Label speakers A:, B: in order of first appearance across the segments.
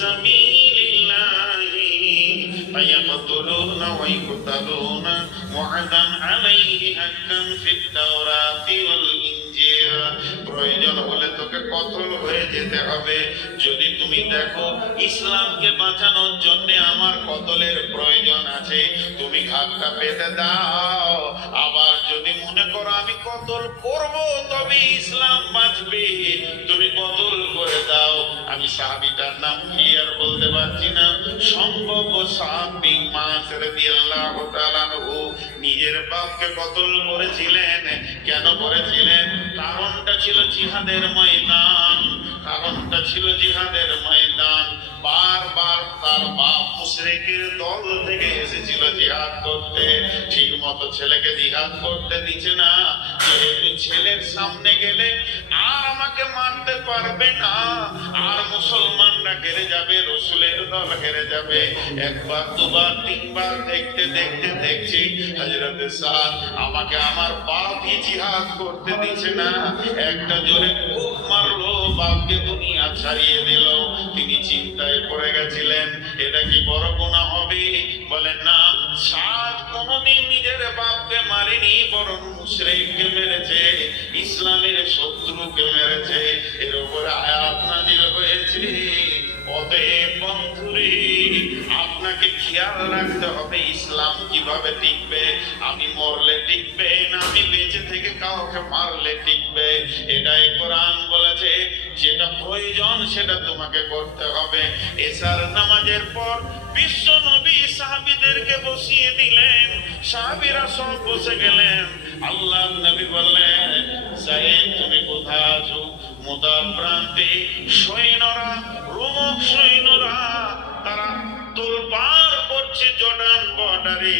A: سبيل الله فيقتلون ويقتلون وعدا عليه حقا في التوراة والإنجيل. কতল হয়ে যেতে হবে। যদি তুমি দেখো ইসলামকে বাঁচানোর জন্য আমার কতলের প্রয়োজন আছে, তুমি ঘাটটা পেতে দাও। আবার যদি মনে করো আমি কতল করব, তবে ইসলাম বাঁচবে। তুমি কতল করে দাও। আমি সাহাবিটার নাম ক্লিয়ার বলতে পারছি না। সম্ভব সাহাবি মাস রাদিয়াল্লাহু তাআলা নিজের বাপকে কতল করেছিলেন? কেন করেছিলেন? কারণটা ছিল জিহাদের ময়দান। কারণটা ছিল জিহাদের ময়দান। বারবার তার বাপ মুশরিকের দল থেকে এসেছিল জিহাদ করতে। ঠিক মতো ছেলেকে জিহাদ করতে দিচ্ছে না। যেহেতু ছেলের সামনে গেলে আর আমাকে মারতে পারবে না। আর মুসলমানরা হেরে যাবে, রসুলের দল হেরে যাবে। একবার, দুবার, তিনবার দেখতে দেখতে দেখছি হজরত সাদ আমাকে আমার বাপই জিহাদ করতে দিচ্ছে না? একটা জোরে খুব মারলো, বাপকে দুনিয়া ছাড়িয়ে দিল। তিনি চিন্তায় পড়ে গেছিলেন, এটা কি বড় গুণা হবে? বলেন, না সাত কোনদিন নিজের বাপকে মারেনি, বরং মুশরিককে মেরেছে, ইসলামের শত্রুকে মেরেছে। এর উপরে আয়াত নাজিল হয়েছে, অতএব বন্ধুরে আপনাকে খেয়াল রাখতে হবে, ইসলাম কীভাবে টিকবে? আমি মরলে টিকবে না আমি বেঁচে থেকে কাউকে মারলে টিকবে? এটাই কোরআন বলেছে, যেটা প্রয়োজন সেটা তোমাকে করতে হবে। এসার নামাজের পর বিশ্ব নবী সাহাবিদেরকে বসিয়ে দিলেন, সাহাবিরা সব বসে গেলেন। আল্লাহ নবী বললেন সাহেব তুমি কোথায় আছো? মোদার প্রান্তে সৈন্যরা, রোমক সৈন্যরা, তারা তোলপার করছে জর্ডান বর্ডারে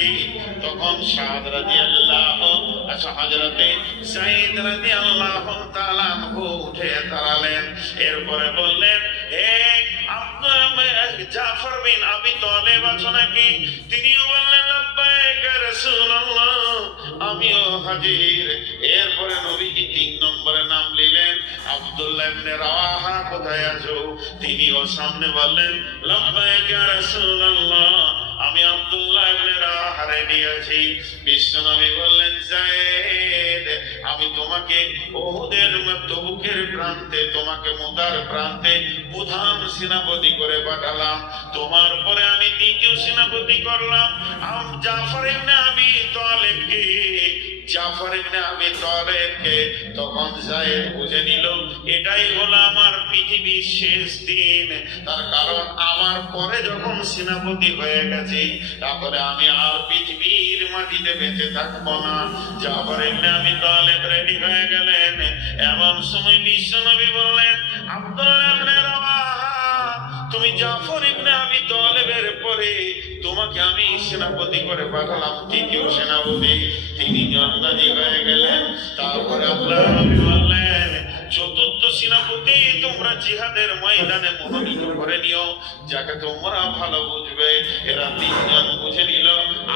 A: তখন সাদ রাদিয়াল্লাহু আচ্ছা হজরতে সাইদ রাজি আল্লাহ আনহু উঠে দাঁড়ালেন। এরপরে বললেন হে জাফর বিন আবি তলেব আছো নাকি? তিনিও বললেন, লাব্বাইক ইয়া রাসূলুল্লাহ। আমিও হাজির। এরপরে নবীজি তিন নম্বরে নাম নিলেন, আব্দুল্লাহ ইবনে রাওয়াহা, কোথায় আছো? তিনি ও সামনে বললেন লাব্বাইক ইয়া রাসূলুল্লাহ, আমি আব্দুল্লাহ ইবনে রাওয়াহা রেডি আছি বিশ্বনবী বললেন আমি তোমাকে ওহুদের তবুকের প্রান্তে, তোমাকে মুতার প্রান্তে প্রধান সেনাপতি করে পাঠালাম। তোমার পরে আমি দ্বিতীয় সেনাপতি করলাম। আম জাফর ইবনে আবি তালেবকে জাফর ইবনে আবি তখন জায়েদ বুঝে নিল, এটাই হলো আমার পৃথিবীর শেষ দিন। তার কারণ আমার পরে যখন সেনাপতি হয়ে গেছি, তারপরে আমি আর পৃথিবীর মাটিতে বেঁচে থাকব না। জাফর ইবনে আবি তালেব রেডি হয়ে গেলেন। এমন সময় বিশ্বনবী বললেন রাওয়াহা, তুমি জাফর ইবনে আবি তালেবের পরে তোমাকে আমি সেনাপতি করে পাঠালাম, তৃতীয় সেনাপতি। তিনি জন্দাজি হয়ে গেলেন। তারপরে আল্লাহ বললেন চতুর্থ সেনাপতি তোমরা জিহাদের ময়দানে মনোনীত করে নিও, যাকে তোমরা ভালো বুঝবে। এরা তিনজন বুঝে নিল,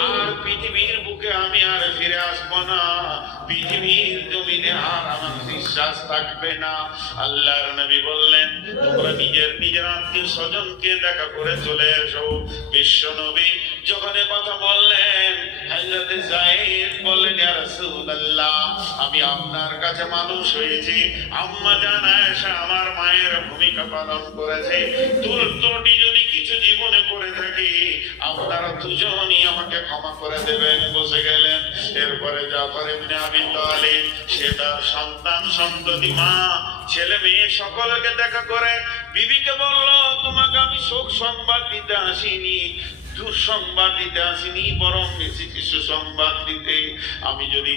A: আর পৃথিবীর বুকে আমি আর ফিরে আসব না। পৃথিবীর জমিনে আর আমার থাকবে না। আল্লাহর নবী বললেন, তোমরা নিজের নিজের আত্মীয় স্বজনকে দেখা করে চলে এসো। বিশ্ব নবী যখন কথা বললেন বললেন, ইয়া রাসূলুল্লাহ, আমি আপনার কাছে মানুষ হয়েছি। আম্মা জান আয়েশা আমার মায়ের ভূমিকা পালন করেছে। তুল যদি কিছু জীবনে করে থাকি, আপনারা দুজনই আমাকে ক্ষমা করে দেবেন, বসে গেলেন। এরপরে জাফর ইবনে আবি তালিব, সে তার সন্তান সন্ততি, মা, ছেলে মেয়ে সকলকে দেখা করে। বিবিকে বলল, তোমাকে আমি শোক সংবাদ দিতে আসিনি। দুঃসংবাদ দিতে আসিনি, বরং দিতে। আমি যদি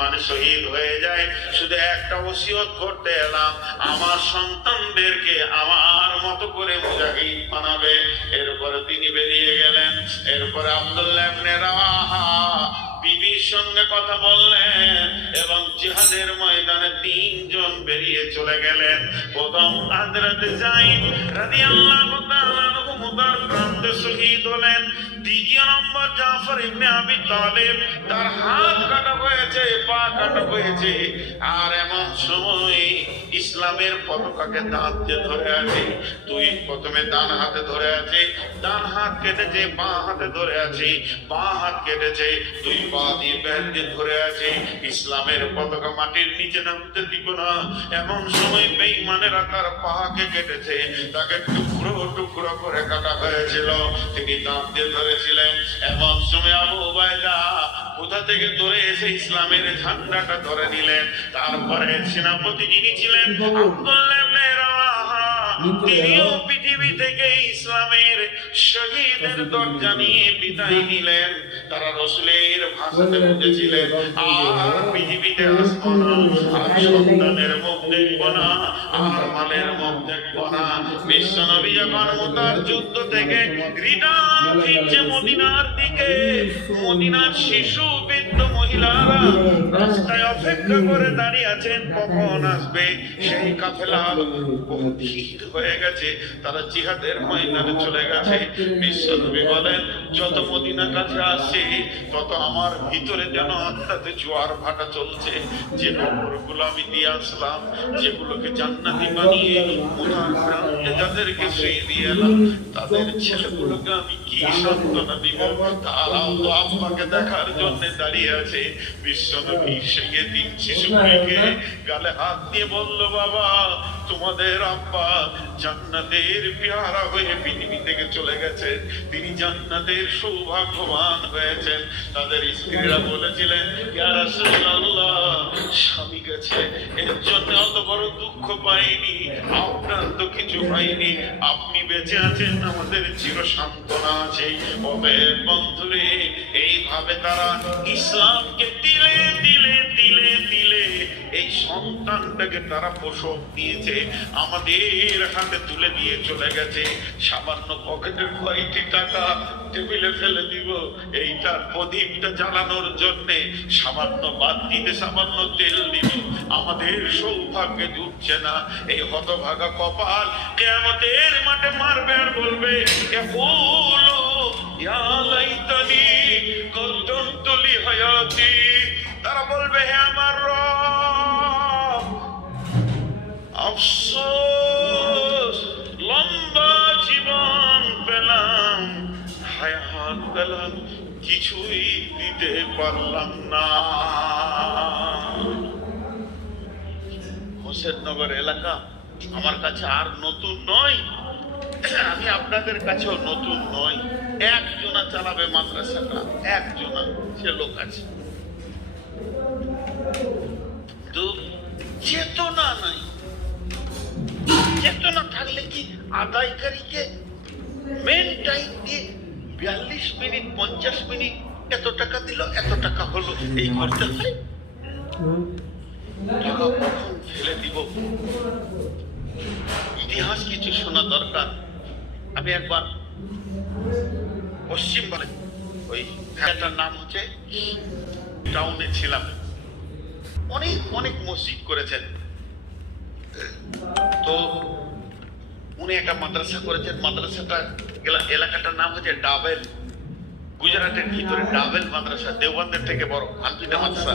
A: মানে শহীদ হয়ে যায় শুধু একটা ওসিয়ত করতে এলাম, আমার সন্তানদেরকে আমার মতো করে মুজাহিদ বানাবে। এরপরে তিনি বেরিয়ে গেলেন, এরপরে আব্দুল্লাহ বিবির সঙ্গে কথা বললেন এবং জিহাদের ময়দানে তিনজন বেরিয়ে চলে গেলেন। প্রথম রাদিয়াল্লাহু তাআলা আনহু মুদার প্রান্তে শহীদ হলেন দ্বিতীয় নম্বর জাফর ইবনে আবি তালেব, তার হাত কাটা হয়েছে, পা কাটা হয়েছে। আর এমন সময় ইসলামের পতাকাকে দাঁত দিয়ে ধরে আছে। তুই প্রথমে ডান হাতে ধরে আছে, ডান হাত কেটেছে, বাঁ হাতে ধরে আছে, বাঁ হাত কেটেছে তুই পা দিয়ে ব্যাগ দিয়ে ধরে আছে। ইসলামের পতাকা মাটির নিচে নামতে দিব না। এমন সময় বেঈমানেরা তার পাকে কেটেছে, তাকে টুকরো টুকরো করে কাটা হয়েছিল। তিনি দাঁত দিয়ে ধরেছিলেন এমন সময় আবু ওবায়দা কোথা থেকে ধরে এসে ইসলামের ঝান্ডাটা ধরে নিলেন? তারপরে সেনাপতি যিনি ছিলেন বললেন তিনিও পৃথিবী থেকে ইসলামের শহীদের দরজা নিয়ে বিদায় নিলেন তারা রসুলের ভাষাতে বুঝেছিলেন আর পৃথিবীতে আসব না আর সন্তানের মুখ দেখব না আর মালের মুখ দেখব না। বিশ্বনবী যখন মোতার যুদ্ধ থেকে রিটার্ন ফিরছে মদিনার দিকে। মদিনার শিশু বৃদ্ধ রাস্তায় অপেক্ষা করে দাঁড়িয়ে আছেন কখন আসবে সেই কাফেলা? বহু হয়ে গেছে তারা জিহাদের ময়দানে চলে গেছে। বিশ্বনবী বলেন যত মদিনা কাছে আসছে তত আমার ভিতরে যেন আত্মাতে জোয়ার ভাটা চলছে। যে নগরগুলো আমি দিয়ে আসলাম যেগুলোকে জান্নাতি বানিয়ে ওনার প্রান্তে যাদেরকে শুয়ে দিয়ে এলাম তাদের ছেলেগুলোকে আমি কি সান্ত্বনা দিব? তারাও তো আব্বাকে দেখার জন্য দাঁড়িয়ে আছে। বিশ্বনবী সেই দিন শিশুগুলিকে গালে হাত দিয়ে বলল বাবা তোমাদের আব্বা জান্নাতের পেয়ারা হয়ে পৃথিবী থেকে চলে গেছেন তিনি জান্নাতের সৌভাগ্যবান হয়েছেন। তাদের স্ত্রীরা বলেছিলেন স্বামী গেছে। এর জন্য অত বড় দুঃখ পাইনি। আপনার তো কিছু পাইনি আপনি বেঁচে আছেন, আমাদের চির সান্ত্বনা আছে। অতএব বন্ধুরে, এইভাবে তারা ইসলামকে দিলে দিলে দিলে দিলে এই সন্তানটাকে তারা পোষক দিয়েছে, আমাদের হাতে তুলে দিয়ে চলে গেছে। সামান্য পকেটের কয়েকটি টাকা টেবিলে ফেলে দিব। এইটার প্রদীপটা জ্বালানোর জন্যে সামান্য বাদ দিতে সামান্য তেল দিব। আমাদের সৌভাগ্যে জুটছে না। এই হতভাগা কপাল কেয়ামতের মাঠে মারবে আর বলবে তারা বলবে, হে আমার রব কিছুই দিতে পারলাম না। হোসেননগর এলাকা আমার কাছে আর নতুন নয়। আমি আপনাদের কাছেও নতুন নয় একজনা চালাবে মাদ্রাসাটা একজনা, সে লোক আছে। চেতনা নাই। চেতনা থাকলে কি আদায়কারীকে মেন টাইম দিয়ে বিয়াল্লিশ মিনিট, পঞ্চাশ মিনিট, এত টাকা দিল, এত টাকা হলো, এই করতে হয়? টাকা কখন ফেলে দিব? ইতিহাস কিছু শোনা দরকার। আমি একবার পশ্চিম বলে, ওই জায়গাটার নাম হচ্ছে টাউনে ছিলাম। অনেক অনেক মসজিদ করেছেন। তো উনি একটা মাদ্রাসা করেছেন। মাদ্রাসাটা এলাকাটার নাম হচ্ছে ডাবেল গুজরাটের ভিতরে ডাবেল মাদ্রাসা দেওবন্দের থেকে বড় আনপিটা মাদ্রাসা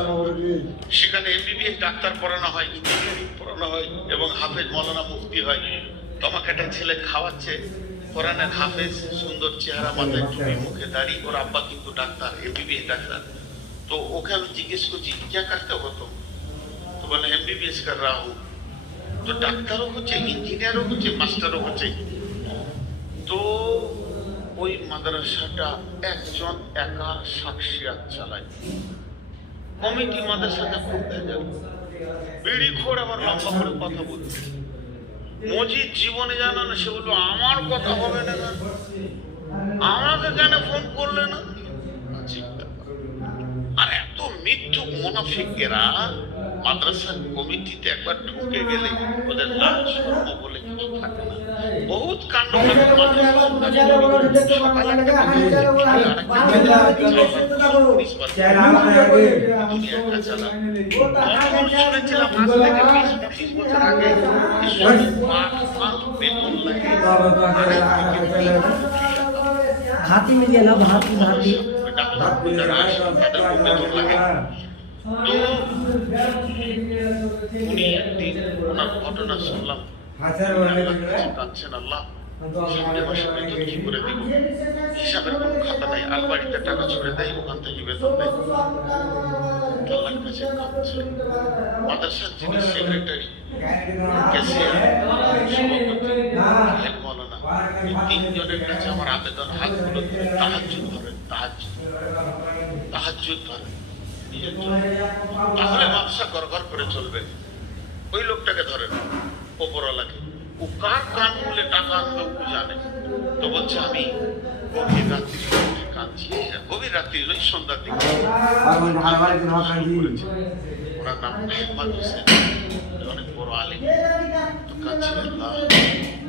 A: সেখানে এমবিবিএস ডাক্তার পড়ানো হয় ইঞ্জিনিয়ারিং পড়ানো হয় এবং হাফেজ মৌলানা মুফতি হয় তোমাকে একটা ছেলে খাওয়াচ্ছে কোরআনের হাফেজ সুন্দর চেহারা মাথায় টুপি মুখে দাড়ি ওর আব্বা কিন্তু ডাক্তার এমবিবিএস ডাক্তার তো ওকে আমি জিজ্ঞেস করছি क्या करते हो तुम তো বলে এমবিবিএস কর रहा हूँ তো ডাক্তারও হচ্ছে ইঞ্জিনিয়ারও হচ্ছে মাস্টারও হচ্ছে তো ওই মাদ্রাসাটা একজন একা সাক্ষিয়াত চালায়। কমিটি মাদ্রাসাটা খুব ভেজাল বিড়ি খোর আবার লম্বা করে কথা বলছে মজিদ জীবনে জানা না, সে বলল আমার কথা হবে না। আমাকে কেন ফোন করলে না? আজীব আর এত মিথ্যু মোনাফিকেরা মাদ্রাসা কমিটিতে একবার ঢুকে গেলে ওদের লাজ শর্ম বলে কিছু থাকে না বহুত কাণ্ড থাকে মাদ্রাসা সকালে একটা কমিটি, বিকেলে আরেকটা কমিটি, তুমি একা চালাও। তখন শুনেছিলাম আজ থেকে বিশ পঁচিশ বছর আগে এসব মাঠ মাঠ বেতন লাগে
B: हाथी में दिया ना हाथी हाथी
A: উনি একদিন ওনার ঘটনা শুনলাম কি করে দিব হিসাবের কোনো খাতা নাই আলমারিতে টাকা ছুড়ে দেয় ওখান থেকে বেতন দেয় আল্লাহর কাছে কাঁদছে মাদ্রাসার যিনি সেক্রেটারি ক্যাশিয়ার সভাপতি হেড মৌলানা এই তিনজনের কাছে আমার আবেদন হাতগুলো তাহাজ্জুদ ধরেন তাহাজ্জুদ তাহাজ্জুদ ধরেন। তাহলে ব্যবসা গড়গড় করে চলবে। ওই লোকটাকে ধরেন ওপরওয়ালাকে। ও কার কান খুলে টাকা আনবে ও জানে। তো বলছে, আমি গভীর রাত্রি কাঁদছি। গভীর রাত্রি ওই সন্ধ্যার দিকে। ওনার নাম আহমদ হোসেন অনেক বড় আলিম। তো কাঁদছি, আল্লাহ।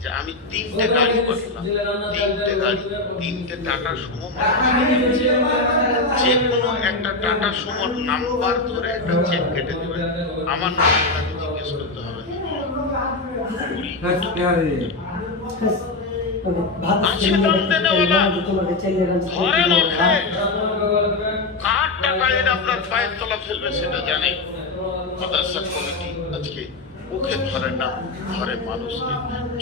A: যে আমি তিনটে গাড়ি পাঠালাম, তিনটে গাড়ি, তিনটে টাটা সুমো যে কোনো একটা টাটা সুমোর নাম্বার ধরে একটা চেক কেটে দেবে আমার নাম্বারটা জিজ্ঞেস করতে হবে। কার টাকা আপনার পায়ের তলা ফেলবে সেটা জানে। মাদ্রাসা কমিটি আজকে ওকে ধরে না ধরে মানুষকে।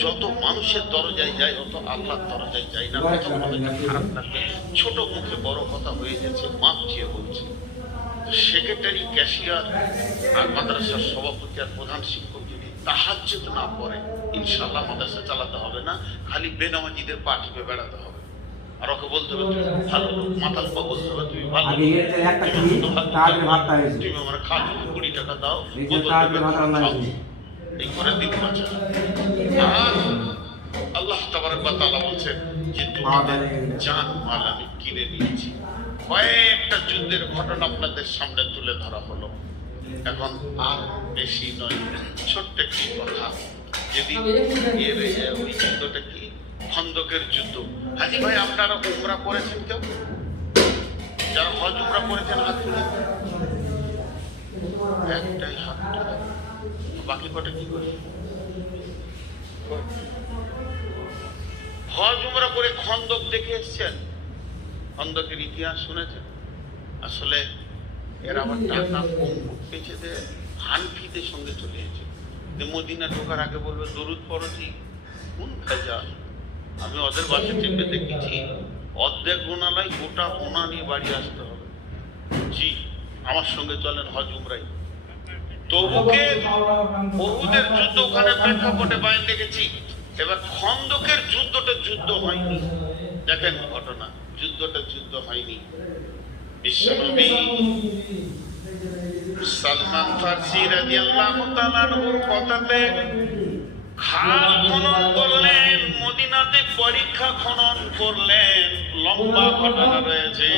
A: যত মানুষের দরজায় যায় অত আল্লাহর দরজায় যায় না। কথা অনেকটা খারাপ লাগবে ছোট মুখে বড় কথা হয়ে গেছে মাপ চেয়ে বলছে। সেক্রেটারি ক্যাশিয়ার আর মাদ্রাসার সভাপতি আর প্রধান শিক্ষক যদি তাহাজ্জুদ না পড়ে ইনশাল্লাহ মাদ্রাসা চালাতে হবে না খালি বেনামাজিদের পা টিপে বেড়াতে হবে। আর ওকে বলতে হবে তুমি ভালো মাতাল পা বলতে হবে তুমি ভালো। তুমি আমার খাও কুড়ি টাকা দাও
B: এই
A: করে দিন বাঁচা আর আল্লাহ তাবারক বলছেন যে, তোমাদের জান মাল আমি কিনে নিয়েছি। কয়েকটা যুদ্ধের ঘটনা আপনাদের সামনে তুলে ধরা হলো। এখন আর বেশি নয়, ছোট্ট একটি কথা। কি? খন্দকের যুদ্ধ। হাজি ভাই, আপনারা উমরা করেছেন কেউ? যারা হজ উমরা করেছেন হাত তুলে। একটাই হাত তুলে। বাকি কটা কি করে? হজ উমরা করে খন্দক দেখে এসছেন। খন্দকের ইতিহাস শুনেছেন? আসলে এর আবার টাকা কম পেয়েছে যে হানফিদের সঙ্গে চলে এসেছে। মদিনা ঢোকার আগে বলবে, দরুদ পড়ছি কোন ভেজাল আমি ওদের বাসে চেপে দেখেছি, অর্ধেক গোনালাই গোটা ওনা নিয়ে বাড়ি আসতে হবে। জি, আমার সঙ্গে চলেন হজ উমরাই তবুকে বহুদের যুদ্ধ ওখানে প্রেক্ষাপটে বাইন দেখেছি। এবার খন্দকের যুদ্ধটা যুদ্ধ হয়নি। দেখেন ঘটনা, যুদ্ধটা যুদ্ধ হয়নি। বিশ্বনবী সালমান ফার্সি রাদিয়াল্লাহু তাআলার কথাতে খাল খনন করলেন, মদিনাতে পরীক্ষা খনন করলেন। লম্বা ঘটনা রয়েছে।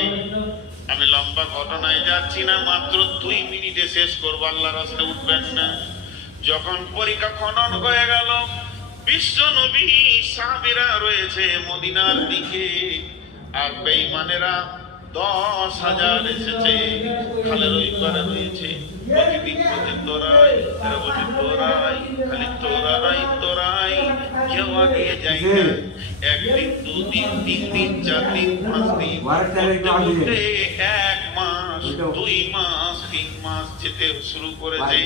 A: আমি লম্বা ঘটনায় যাচ্ছি না, মাত্র দুই মিনিটে শেষ করব আল্লাহ রাস্তে উঠবেন না। যখন পরীক্ষা খনন হয়ে গেল, বিশ্ব নবী সাহাবিরা রয়েছে মদিনার দিকে। আর বেইমানেরা দশ হাজার এসেছে, খালের ওই রয়েছে। প্রতিদিন বলছে তোরাই এরা বলছে তোরাই খালি তোরারাই তোরাই কেউ আগে যাই না একদিন দুদিন তিন দিন চার দিন পাঁচ দিন করতে করতে এক মাস দুই মাস তিন মাস যেতে শুরু করেছে।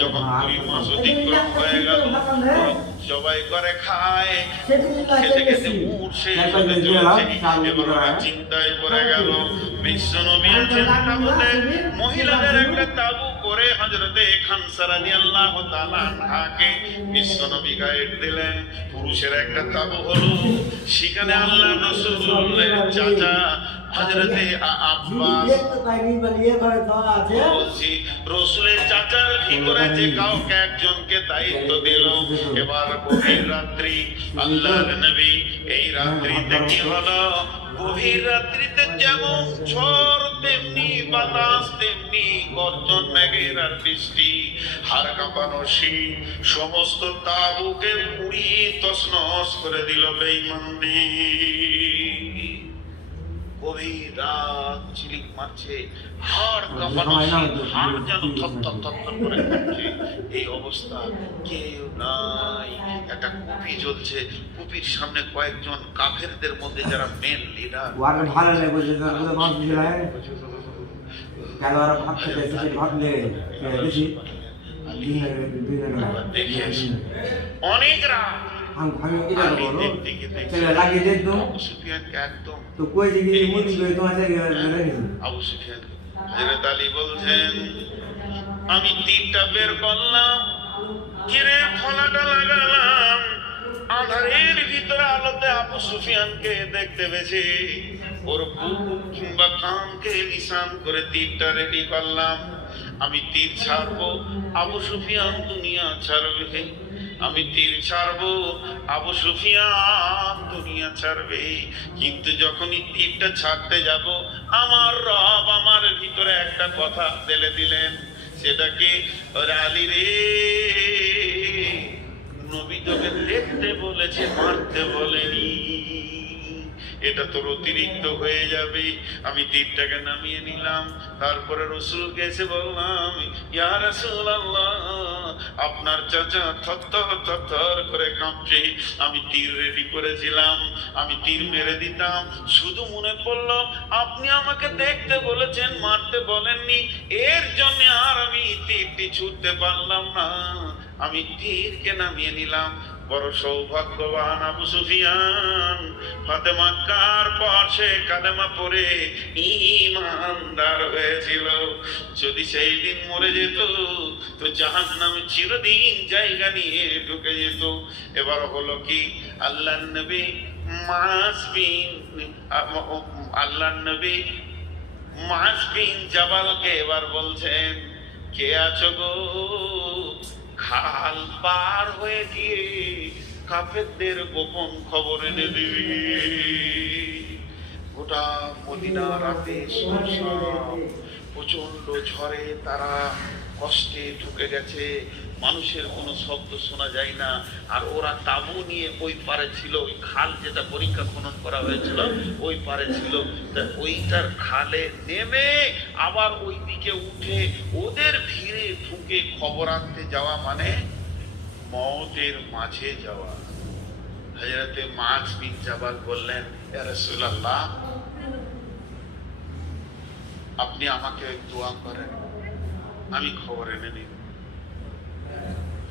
A: যখন দুই মাস অতিক্রম হয়ে গেল জবাই করে খায় খেতে খেতে উঠ শেষ হতে চলেছে। এবার চিন্তায় পড়ে গেল বিশ্ব নবী মহিলাদের একটা তাবু করে হযরতে খানসা রাদিয়াল্লাহু তাআলা আনহাকে বিশ্ব নবী গাইড দিলেন। পুরুষের একটা তাবু হলো, সেখানে আল্লাহ রাসূলের চাচা একজনকে দায়িত্ব দিল, এবার রাত্রি আল্লাহর নবী, এই রাত্রিতে কি হলো? গভীর রাত্রিতে যেমন ঝড়, তেমনি বাতাস, তেমনি গর্জন, মেঘের আর বৃষ্টি। হার কাঁপানো শীত সমস্ত তাবুকে পুড়িয়ে তসনস করে দিল বেইমান্দি গভীর রাত ঝিলিক মারছে হাড় কাঁপানো হাড় যেন থর থর থর থর করে কাঁপছে এই অবস্থা কেউ নাই। একটা কুপি জ্বলছে। কুপির সামনে কয়েকজন কাফেরদের মধ্যে যারা মেন লিডার
B: ভালো লাগবে যে তার মধ্যে মাছ দিছিল কেন ওরা ভাত খেতে এসেছে ভাত লেগে বেশি? দিন দিন
A: অনেক রাত
B: আমি তো কই
A: আবু সুফিয়ান হযরত আলী বলছেন তীরটা বের করলাম কিরে ফলাটা লাগালাম আধারের ভিতরে আলোতে আবু সুফিয়ানকে দেখতে পেয়েছি ওর বুক কিংবা কানকে নিশান করে তীরটা রেডি করলাম আমি তীর ছাড়বো আবু সুফিয়ান দুনিয়া ছাড়বে আমি তীর ছাড়বো, আবু সুফিয়ান দুনিয়া ছাড়বে। কিন্তু যখনই তীরটা ছাড়তে যাব, আমার রব আমার ভিতরে একটা কথা ফেলে দিলেন। সেটাকে আলী রে, নবী তোকে দেখতে বলেছে, মারতে বলেনি। এটা তোর অতিরিক্ত হয়ে যাবে। আমি তীরটাকে নামিয়ে নিলাম। তারপরে রসুলকে এসে বললাম, ইয়া রাসূলুল্লাহ, আপনার চাচা থরথর থরথর করে কাঁপছে। আমি তীর রেডি করেছিলাম, আমি তীর মেরে দিতাম। শুধু মনে পড়ল, আপনি আমাকে দেখতে বলেছেন, মারতে বলেননি। এর জন্য আর আমি তীরটি ছুটতে পারলাম না। আমি তীরকে নামিয়ে নিলাম। বড় সৌভাগ্যবান আবু সুফিয়ান। ফাতেমা কার পর সে কালেমা পড়ে ইমানদার হয়েছিল? যদি সেই দিন মরে যেত, তো জাহান নামে চিরদিন জায়গা নিয়ে ঢুকে যেত। এবার হলো কি? আল্লাহ নবী মাস বিন আল্লাহ নবী মাস বিন জাবালকে এবার বলছেন, কে আছো গো? খাল পার হয়ে গিয়ে কাফেরদের গোপন খবর এনে দিবি। গোটা মদিনা রাতে প্রচণ্ড ঝড়ে তারা কষ্টে ঢুকে গেছে, মানুষের কোনো শব্দ শোনা যায় না। আর ওরা তাবু নিয়ে ওই পারে ছিল, ওই খাল যেটা পরীক্ষা খনন করা হয়েছিল, ওই পারে ছিল। ওইটার খালে নেমে আবার ওই দিকে উঠে ওদের ভিড়ে ঢুকে খবর আনতে যাওয়া মানে মতের মাঝে যাওয়া। হজরতে মাছ বিন জাবাল বললেন "ইয়া রাসূলুল্লাহ, আপনি আমাকে দোয়া করেন। আমি খবর এনে নিব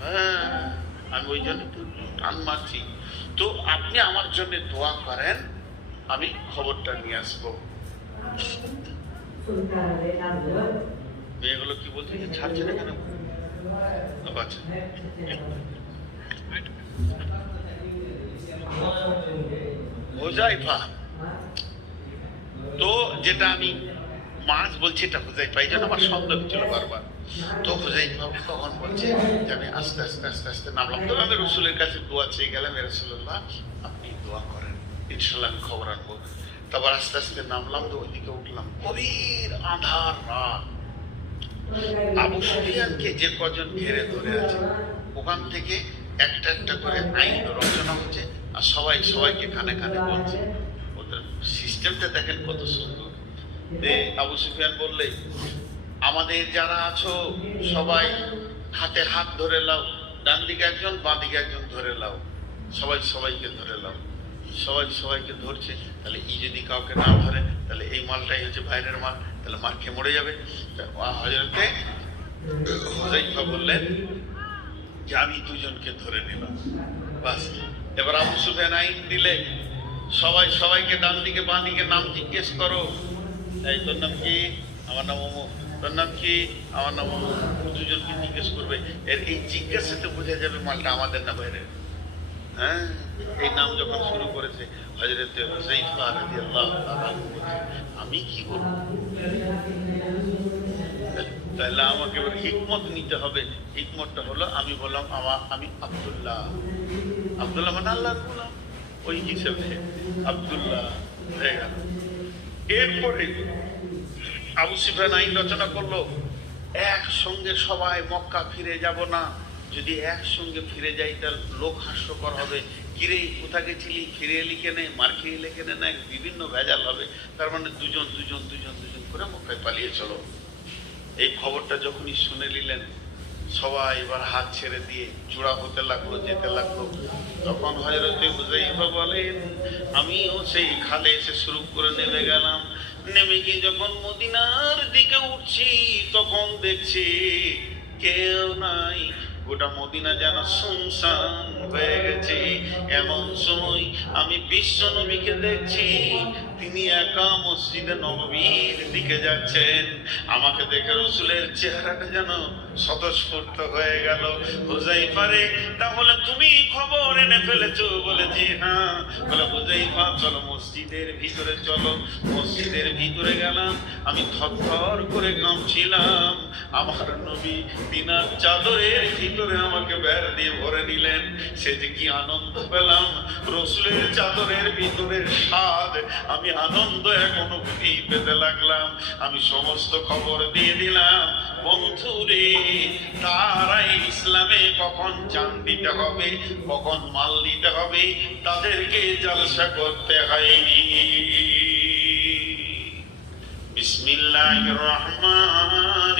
A: হ্যাঁ আমি ওই জন্য টান মারছি। তো আপনি আমার জন্য দোয়া করেন, আমি খবরটা নিয়ে আসব। মেয়েগুলো কি বলছে যে ছাড়ছে না কেন আচ্ছা। হোজাইফা তো যেটা আমি মাছ বলছি এটা হুজাইফা, এই জন্য আমার সন্দেহ ছিল বারবার। তো হুজাইফা তখন বলছে যে আমি আস্তে আস্তে আস্তে আস্তে নামলাম। তো আমি রসুলের কাছে দোয়া চেয়ে গেলাম রসুল্লাহ আপনি দোয়া করেন ইনশাল্লাহ আমি খবর আনব। তারপর আস্তে আস্তে নামলাম, তো ওইদিকে উঠলাম, গভীর আধার রাত। আবু সুফিয়ানকে যে কজন ঘেরে ধরে আছে, ওখান থেকে একটা একটা করে আইন রচনা হচ্ছে, আর সবাই সবাইকে কানে কানে বলছে। ওদের সিস্টেমটা দেখেন কত সুন্দর। আবু সুফিয়ান বললে, আমাদের যারা আছো, সবাই হাতে হাত ধরে লাও ডান দিকে একজন, বাঁ দিকে একজন ধরে লাও সবাই সবাইকে ধরে লাও সবাই সবাইকে ধরছে। তাহলে ই যদি কাউকে না ধরে, তাহলে এই মালটাই হচ্ছে বাইরের মাল। তাহলে মার খেয়ে মরে যাবে? হজরতে হুজাইফা বললেন, যে আমি দুজনকে ধরে নিলাম। বাস, এবার আবু সুফিয়ান আইন দিলে সবাই সবাইকে ডান দিকে, বাঁ দিকে নাম জিজ্ঞেস করো। এই তোর নাম কি? আমার নাম অমুক তোর নাম কি? আমার নাম অমুক দুজনকে জিজ্ঞেস করবে। এর এই জিজ্ঞাসাতে বোঝা যাবে মালটা আমাদের না বাইরে হ্যাঁ? এই নাম যখন শুরু করেছে হজরতে আমি কি করব? তাহলে আমাকে এবার হিকমত নিতে হবে। হিকমতটা হলো, আমি বললাম আমার আমি আব্দুল্লাহ। আব্দুল্লাহ মানে আল্লাহর গোলাম। ওই হিসেবে। আব্দুল্লাহ। হয়ে গেল। এরপরে আবু সিফিয়ান আইন রচনা করল, একসঙ্গে সবাই মক্কা ফিরে যাব না, যদি একসঙ্গে ফিরে যাই তার লোক হাস্যকর হবে। কিরে, কোথা গেছিলি? ফিরে এলি কেনে? মার খেয়ে এলে কেনে? না বিভিন্ন ভেজাল হবে। তার মানে দুজন দুজন দুজন দুজন করে মক্কায় পালিয়ে চলো। এই খবরটা যখনই শুনে নিলেন সবাই এবার হাত ছেড়ে দিয়ে চূড়া হতে লাগল, যেতে লাগল। তখন হজরতে হুজাইফা বলেন, আমিও সেই খালে এসে শুরু করে নেমে গেলাম। নেমে গিয়ে যখন মদিনার দিকে উঠছি, তখন দেখছি কেউ নাই। গোটা মদিনা যেন শুনশান হয়ে গেছে। এমন সময় আমি বিশ্ব নবীকে দেখছি। তিনি একা মসজিদে নবীর দিকে যাচ্ছেন। আমাকে দেখে রসুলের চেহারাটা যেন স্বতঃস্ফূর্ত হয়ে গেল। বোঝাই পারে তাহলে তুমি খবর এনে ফেলেছো? বলেছি হ্যাঁ। বলে বোঝাই পা চলো মসজিদের ভিতরে চলো। মসজিদের ভিতরে গেলাম। আমি থরথর করে কাঁপছিলাম। আমার নবী বিনা চাদরের ভিতরে আমাকে বের দিয়ে ভরে নিলেন সে যে কি আনন্দ পেলাম? রসুলের চাদরের ভিতরের স্বাদ। আমি আনন্দ এক অনুভূতি পেতে লাগলাম। আমি সমস্ত খবর দিয়ে দিলাম। বন্ধু রে তারাই ইসলামে কখন চান দিতে হবে? কখন মাল দিতে হবে? তাদেরকে জলসা করতে হয়নি। বিসমিল্লাহির রহমান